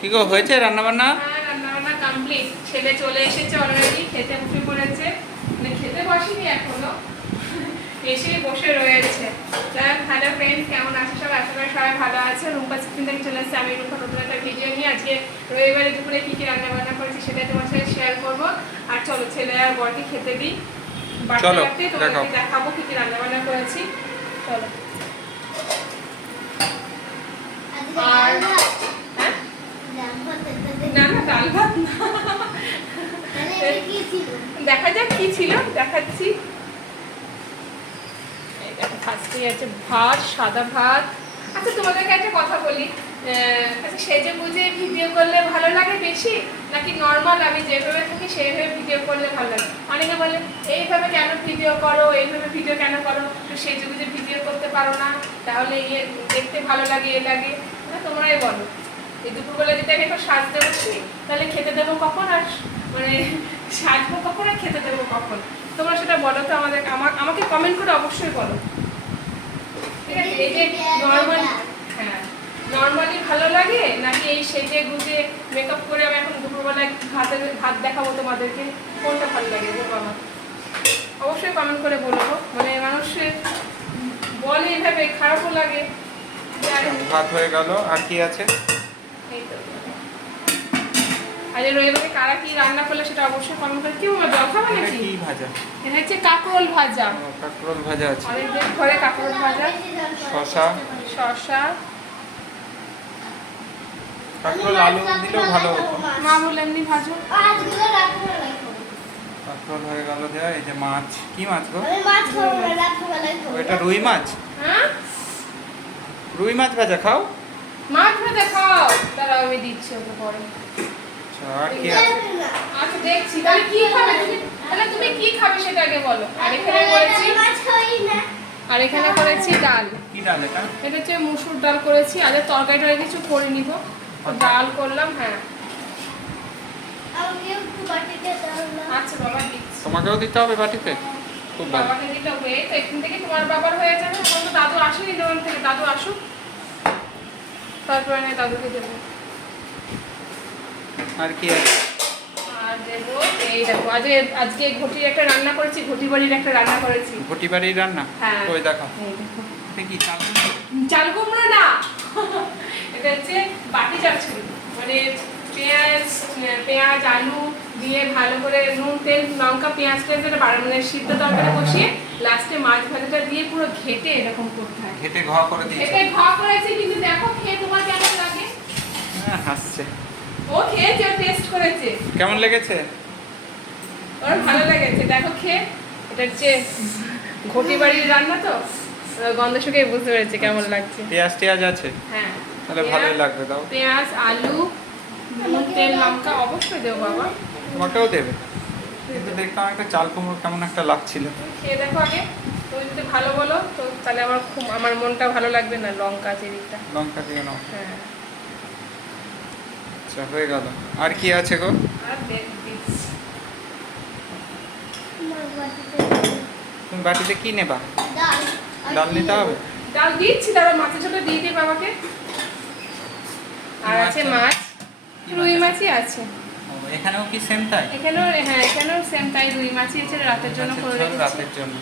কি গো, হয়েছে রান্না বান্না? হ্যাঁ, রান্না বান্না কমপ্লিট। ছেলে চলে এসেছে অলরেডি, খেতে বসে পড়েছে। মানে খেতে বসেনি এখনো, এসে বসে রয়েছে। হ্যালো ফ্রেন্ডস, কেমন আছে সবাই? আশা করি সবাই ভালো আছে। রুম্পা কিচেন থেকে চলে এসেছে। আমি রুম্পা নতুন একটা ভিডিও নিয়ে আজকে রবিবারে দুপুরে কি কি রান্না বান্না করেছি সেটা তোমার সাথে শেয়ার করবো। আর চলো ছেলে আর বরকে খেতে দিই। চলো তোমাকে দেখাবো কি কি রান্না বান্না করেছি। চলো। আর হ্যাঁ, না না ডাল ভাত না, দেখা যাক কি ছিল, দেখাচ্ছি। ফার্স্টে আছে ভাত, সাদা ভাত। আচ্ছা তোমাদেরকে একটা কথা বলি, আচ্ছা সেজে বুঝে ভিডিও করলে ভালো লাগে বেশি, নাকি নর্মাল আমি যেভাবে থাকি সেইভাবে ভিডিও করলে ভালো লাগে? অনেকে বলে এইভাবে কেন ভিডিও করো, এইভাবে ভিডিও কেন করো, তো সেজে বুঝে ভিডিও করতে পারো না, তাহলে ইয়ে দেখতে ভালো লাগে এ লাগে না? তোমরাই বলো। এই দুপুরবেলা যদি আমি একটু সাজতে বসি তাহলে খেতে দেবো কখন? আর মানে সাজবো কখন আর খেতে দেবো কখন? তোমরা সেটা বলো তো আমাকে কমেন্ট করে অবশ্যই বলো, ঠিক আছে? এই যে নর্মাল, হ্যাঁ নর্মালি ভালো লাগে, নাকি এই সেজে গুজে মেকআপ করে আমি এখন দুপুরবেলায় ভাত দেখাবো তোমাদেরকে, কোনটা ভালো লাগে বলবো? আমার অবশ্যই কমেন্ট করে বলবো। মানে মানুষের বলে এইভাবে, খারাপও লাগে। ভাত হয়ে গেল, আর কি আছে? আজ রবিবারে কারা কি রান্না করলে সেটা অবশ্যই কমেন্ট করে। কি বলবো, জল খাবে নাকি? কি ভাজা? এটা হচ্ছে কাঁকরোল ভাজা। কাঁকরোল ভাজা আছে, অনেকদিন ঘরে কাঁকরোল ভাজা, শসা, কাঁকরোল আলু দিলেও ভালো হতো। মা বলে এমনি ভাজো। কাঁকরোল হয়ে গেল দেয়া। এই যে মাছ, কি মাছ গো? এটা হ্যাঁ, রুই মাছ। রুই মাছ ভাজা খাও? মাছ ভাজা খাও, দাঁড়াও আমি দিচ্ছি ওকে পরে। আর কি আছে? আচ্ছা দেখছি, তাহলে কি খাবে তুমি? তাহলে তুমি কি খাবে সেটা আগে বলো। আর এখানে করেছি ডাল। কি ডাল এটা? এটা হচ্ছে মুসুর ডাল করেছি। আগে তরকারিটা কিছু করে নিব, ডাল করলাম। হ্যাঁ আচ্ছা বাবা দিচ্ছি। তোমাকেও দিতে হবে বাটিতে? খুব ভালো। বাবাকে দিতে হবে, এই তো এখান থেকে তোমার বাবার হয়ে যাবে। এখন তো দাদু আসেনি দোকান থেকে, দাদু আসুক তারপরে আমি দাদুকে দেবো। আর কি আছে? আর দেবো এই দেখো, আজকে ঘটির একটা রান্না করেছি, ঘটি বাড়ির একটা রান্না করেছি। ঘটি বাড়ির রান্না? হ্যাঁ ওই দেখো। এই দেখো, এটা কি চাল? চাল কুমড়ো না, এটা হচ্ছে বাটি চচ্চড়ি। মানে পেঁয়াজ আলু দিয়ে ভালো করে নুন তেল লঙ্কা পেঁয়াজ টেলে মানে সিদ্ধ তরকারি বসিয়ে লাস্টে মাছ ভাজাটা দিয়ে পুরো ঘেটে এরকম করতে হয়। ঘেটে ঘ করে দিয়েছে? ঘেটে ঘ করেছি, কিন্তু দেখো খেয়ে তোমার কেমন লাগে? হাসছে। ও খেয়েছে, টেস্ট করেছে। কেমন লেগেছে? ওর ভালো লেগেছে, দেখো খেয়ে। এটা হচ্ছে ঘটি বাড়ির রান্না তো, গন্ধ শুকে বুঝতে পেরেছে কেমন লাগছে। পেঁয়াজ আছে? হ্যাঁ তাহলে ভালোই লাগবে। দাও। পেঁয়াজ আলু নুন তেল লঙ্কা অবশ্যই দেবো বাবা। তোমাকেও দেবে, কিন্তু দেখতাম একটা চাল কুমড়ো কেমন একটা লাগছিল। খেয়ে দেখো আগে, তুমি যদি ভালো বলো তো তাহলে আমার মনটা ভালো লাগবে না। লঙ্কা চেরিটা, লঙ্কা দিয়ে নাও। হ্যাঁ আচ্ছা হয়ে গেল। আর কি আছে গো? আর দিচ্ছি। তুমি বাটিতে কি নেবা? ডাল নিতে হবে? ডাল দিচ্ছি, তারপর মাছের ঝোলটা দিয়ে দিই বাবাকে। আর আছে মাছ, রুই মাছই আছে। এখানেও কি সেম তাই? এখানেও, হ্যাঁ এখানেও সেম তাই, রুই মাছই আছে, রাতের জন্য করে রেখেছি। রাতের জন্য,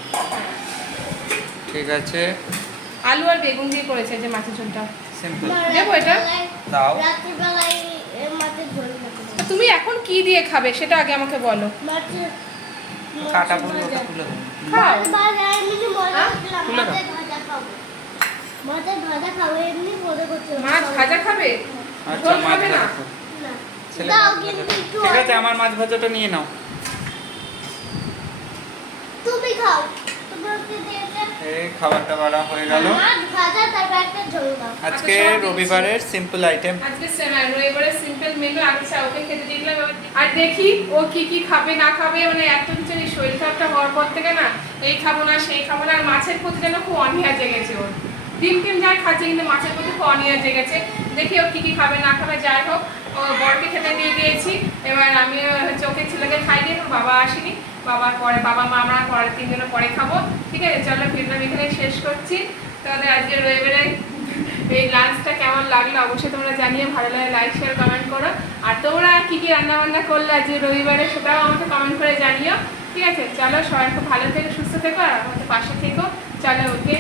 ঠিক আছে। আলু আর বেগুন দিয়ে করেছে যে মাছের ঝোলটা। সিম্পল। দেবো এটা? দাও। তুমি এখন কি দিয়ে খাবে সেটা আগে আমাকে বলো। কাটা বলবো, ওটা তুলে দেবো। খাও। মাছ ভাজা খাবে? আচ্ছা ঝোল মাছ খাবে না? ভাজা খাও। ছেলে মাছ ভাজা খাও। ঠিক আছে, আমার মাছ ভাজাটা নিয়ে নাও। তুমি খাও। এই খাবারটা বাড়া হয়ে গেল। আজকে রবিবারের সিম্পল আইটেম। আজকে রবিবারের সিম্পল মেনু। আগে ওকে খেতে দিলাম, আর দেখি ও কি কি খাবে না খাবে। মানে এত কিছু শরীর খারাপটা হওয়ার পর থেকে না, এই খাবো না সেই খাবো না। আর মাছের প্রতি যেন খুব অনীহা জেগেছে ওর। ডিম টিম যাই খাচ্ছে, কিন্তু মাছের প্রতি খুব অনীহা জেগেছে। দেখি ও কি কি খাবে না খাবে। যাই হোক, ও বরকে খেতে দিয়ে দিয়েছি। এবার আমি হচ্ছে ওকে ছেলেকে খাই দিয়ে, বাবা আসেনি, বাবার পরে বাবা মা আমরা পরে তিনজনে পরে খাবো। ঠিক আছে, চলো ভিডিওটা এখানে শেষ করছি। তাহলে আজকে রবিবারে এই লাঞ্চটা কেমন লাগলো অবশ্যই তোমরা জানিয়ে, ভালো লাগে লাইক শেয়ার কমেন্ট করো। আর তোমরা কী কী রান্নাবান্না করলে আজ রবিবারে সেটাও আমাকে কমেন্ট করে জানিও। ঠিক আছে, চলো সবাই খুব ভালো থেকো, সুস্থ থেকো, আর আমাদের পাশে থেকো। চলো, ওকে।